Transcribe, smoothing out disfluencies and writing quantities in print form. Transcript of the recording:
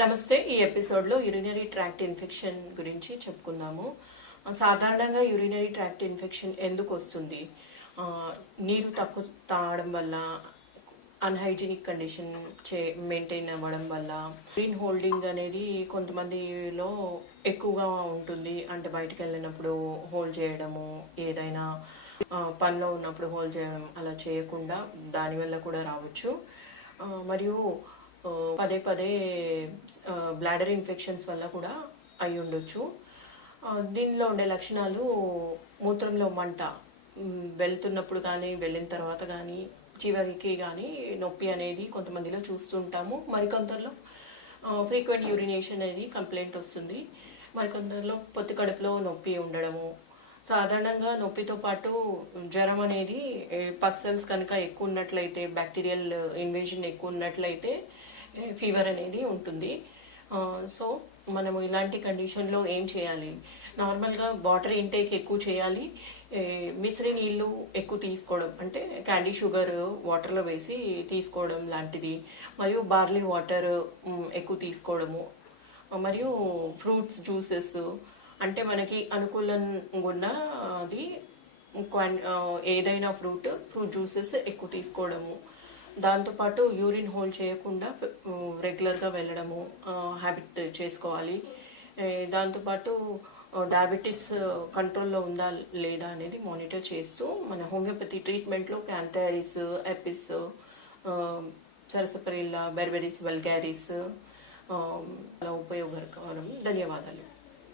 నమస్తే. ఈ ఎపిసోడ్లో యూరినరీ ట్రాక్ట్ ఇన్ఫెక్షన్ గురించి చెప్పుకుందాము. సాధారణంగా యూరినరీ ట్రాక్ట్ ఇన్ఫెక్షన్ ఎందుకు వస్తుంది? నీరు తక్కువ తాగడం వల్ల, అన్హైజీనిక్ కండిషన్ మెయింటైన్ అవ్వడం వల్ల, యూరిన్ హోల్డింగ్ అనేది కొంతమందిలో ఎక్కువగా ఉంటుంది. అంటే బయటకు వెళ్ళినప్పుడు హోల్డ్ చేయడము, ఏదైనా పనిలో ఉన్నప్పుడు హోల్డ్ చేయడం అలా చేయకుండా దానివల్ల కూడా రావచ్చు. మరియు పదే పదే బ్లాడర్ ఇన్ఫెక్షన్స్ వల్ల కూడా అయి ఉండొచ్చు. దీనిలో ఉండే లక్షణాలు మూత్రంలో మంట, వెళ్తున్నప్పుడు కానీ వెళ్ళిన తర్వాత కానీ చివరికి కానీ నొప్పి అనేది కొంతమందిలో చూస్తుంటాము. మరికొందరిలో ఫ్రీక్వెంట్ యూరినేషన్ అనేది కంప్లైంట్ వస్తుంది. మరికొందరిలో పొత్తి కడుపులో నొప్పి ఉండడము. సాధారణంగా నొప్పితో పాటు జ్వరం అనేది పస్సల్స్ కనుక ఎక్కువ ఉన్నట్లయితే, బ్యాక్టీరియల్ ఇన్వేషన్ ఎక్కువ ఉన్నట్లయితే ఫీవర్ అనేది ఉంటుంది. సో మనము ఇలాంటి కండిషన్లో ఏం చేయాలి? నార్మల్గా వాటర్ ఇంటేక్ ఎక్కువ చేయాలి. మిశ్రీ నీళ్ళు ఎక్కువ తీసుకోవడం, అంటే క్యాండీ షుగర్ వాటర్లో వేసి తీసుకోవడం లాంటిది, మరియు బార్లీ వాటర్ ఎక్కువ తీసుకోవడము, మరియు ఫ్రూట్స్ జ్యూసెస్, అంటే మనకి అనుకూలంగా ఉన్న అది ఏదైనా ఫ్రూట్ జ్యూసెస్ ఎక్కువ తీసుకోవడము. దాంతోపాటు యూరిన్ హోల్డ్ చేయకుండా రెగ్యులర్గా వెళ్ళడము హ్యాబిట్ చేసుకోవాలి. దాంతోపాటు డయాబెటీస్ కంట్రోల్లో ఉందా లేదా అనేది మానిటర్ చేస్తూ మన హోమియోపతి ట్రీట్మెంట్లో క్యాంథారిస్, ఎపిస్, సరసపరిల్లా, బెర్బెరిస్ వల్గారిస్ అలా ఉపయోగకరం. ధన్యవాదాలు.